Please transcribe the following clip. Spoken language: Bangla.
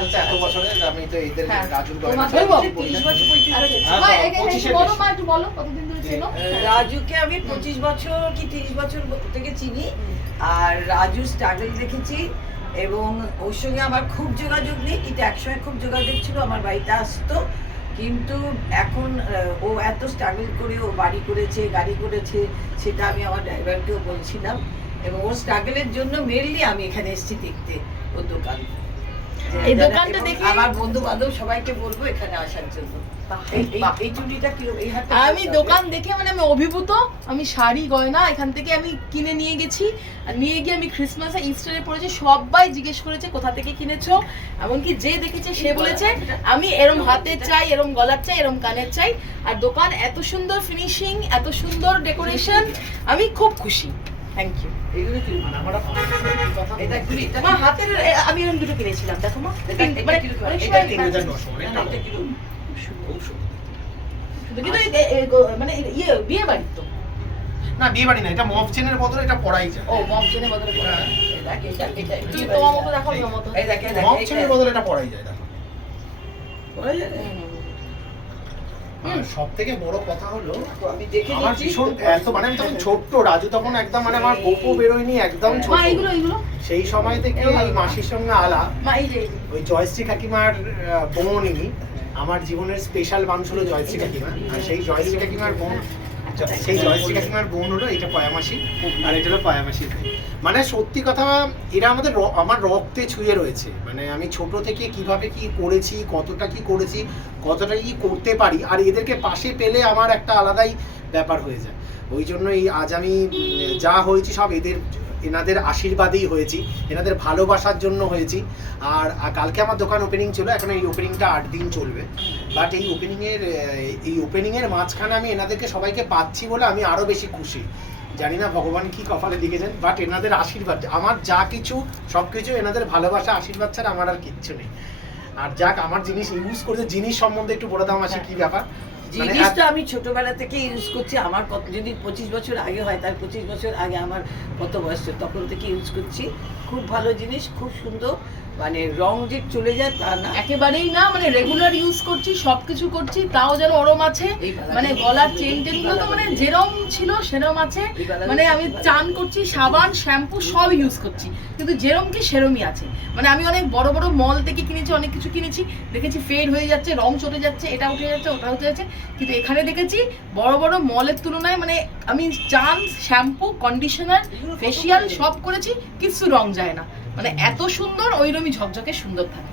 আচ্ছা, এত বছরে আমি তো এদের রাজুর তোমাদের গয়না 30 বছর 35 হ্যাঁ, বলো মা, একটু বলো কতদিন ধরে চেনো? রাজুকে আমি 25 বছর কি 30 বছর থেকে চিনি। আর রাজু স্ট্রাগল দেখেছি এবং ওর সঙ্গে আমার খুব যোগাযোগ নেই, কিন্তু একসময় খুব যোগাযোগ ছিল, আমার বাড়িতে আসতো। কিন্তু এখন ও এত স্ট্রাগল করে ও বাড়ি করেছে, গাড়ি করেছে, সেটা আমি আমার ড্রাইভারকেও বলছিলাম। এবং ওর স্ট্রাগলের জন্য মেনলি আমি এখানে এসেছি দেখতে ওর দোকান। এই দোকানটা দেখে আমার বন্ধু বান্ধব সবাইকে বলবো এখানে আসার জন্য। এই চুড়িটা কি এই হাতটা আমি দোকান দেখে মানে আমি অভিভূত। আমি শাড়ি গয়না এখান থেকে আমি কিনে নিয়ে গেছি, আর নিয়ে গিয়ে আমি ক্রিসমাসে ইস্টারে পড়েছি, সবাই জিজ্ঞেস করেছে কোথা থেকে কিনেছো, এমনকি যে দেখেছে সে বলেছে আমি এরম হাতের চাই, এরম গলার চাই, এরম কানের চাই। আর দোকান এত সুন্দর ফিনিশিং, এত সুন্দর ডেকোরেশন, আমি খুব খুশি। Thank you. এগুলো কি মানে আমরা এটা কি এটা মা হাতের আমি এরকম দুটো কিনেছিলাম, দেখো মা। মানে অনেক এটা সময় 3900 অনেক এটা কি খুব সুন্দর। কিন্তু মানে ইয়ে বিয়ে বাড়ি তো। না বিয়ে বাড়ি না, এটা মফ চেনের বদলে এটা পড়াই যায়। ও মম চেনে বদলে পড়া। এটা তুমি তোমার মতো দেখো, আমার মতো। এই দেখ মফ চেনের বদলে এটা পড়াই যায়। দেখো আর সব থেকে বড় কথা হলো আমি দেখে আমার নিচ্ছি ভীষণ এত মানে আমি তখন ছোট্ট, রাজু তখন একদম মানে আমার গোপও বেরোয়নি, একদম ছোট। মা এগুলো সেই সময় থেকে এই মাসির সঙ্গে আলাপ। মা এই যে ওই জয়শ্রী কাকিমার বোনই আমার জীবনের স্পেশাল মানুষ হলো জয়শ্রী কাকিমা। আর সেই জয়শ্রী কাকিমার বোন, সেই জয়শ্রী কাকিমার বোন হলো এটা পয়ামাসি, আর এটা হলো পয়ামাসি। মানে সত্যি কথা, এরা আমাদের আমার রক্তে ছুঁয়ে রয়েছে। মানে আমি ছোট থেকে কিভাবে কি করেছি, কতটা কি করেছি, কতটা কি করতে পারি, আর এদেরকে পাশে পেলে আমার একটা আলাদাই ব্যাপার হয়ে যায়। ওই জন্যই আজ আমি যা হয়েছি সব এনাদের আশীর্বাদেই হয়েছি, এনাদের ভালোবাসার জন্য হয়েছি। আর কালকে আমার দোকান ওপেনিং ছিল, এখন এই ওপেনিংটা 8 দিন চলবে। বাট এই ওপেনিংয়ের মাঝখানে আমি এনাদেরকে সবাইকে পাচ্ছি বলে আমি আরও বেশি খুশি। জানি না ভগবান কি কপালে লিখেছেন, বাট এনাদের আশীর্বাদ আমার যা কিছু, সব কিছু এনাদের ভালোবাসা আশীর্বাদ ছাড়া আমার আর কিচ্ছু নেই। আর যাক, আমার জিনিস ইউজ করতে, জিনিস সম্বন্ধে একটু বলে দাও মাসি, কি ব্যাপার? জিনিসটা আমি ছোটবেলা থেকে ইউজ করছি। আমার কত যদি 25 বছর আগে হয়, তার 25 বছর আগে আমার কত বয়স, তখন থেকে ইউজ করছি। খুব ভালো জিনিস, খুব সুন্দর। মানে রং যে চলে যায় তা না, একেবারেই না, মানে রেগুলার ইউজ করছি, সবকিছু করছি, তাও যেন ওরম আছে। মানে গলার চেন টেনগুলো তো মানে যেরম ছিল সেরম আছে। মানে আমি চান করছি, সাবান শ্যাম্পু সব ইউজ করছি, কিন্তু যেরম কি সেরমই আছে। মানে আমি অনেক বড় বড় মল থেকে কিনেছি, অনেক কিছু কিনেছি, দেখেছি ফেড হয়ে যাচ্ছে, রং চটে যাচ্ছে, এটা উঠে যাচ্ছে, ওটা উঠে যাচ্ছে। কিন্তু এখানে দেখেছি বড় বড় মলের তুলনায় মানে আমি চান, শ্যাম্পু, কন্ডিশনার, ফেসিয়াল সব করেছি, কিছু রং যায় না। মানে এত সুন্দর, ওইরকমই ঝকঝকে সুন্দর থাকে।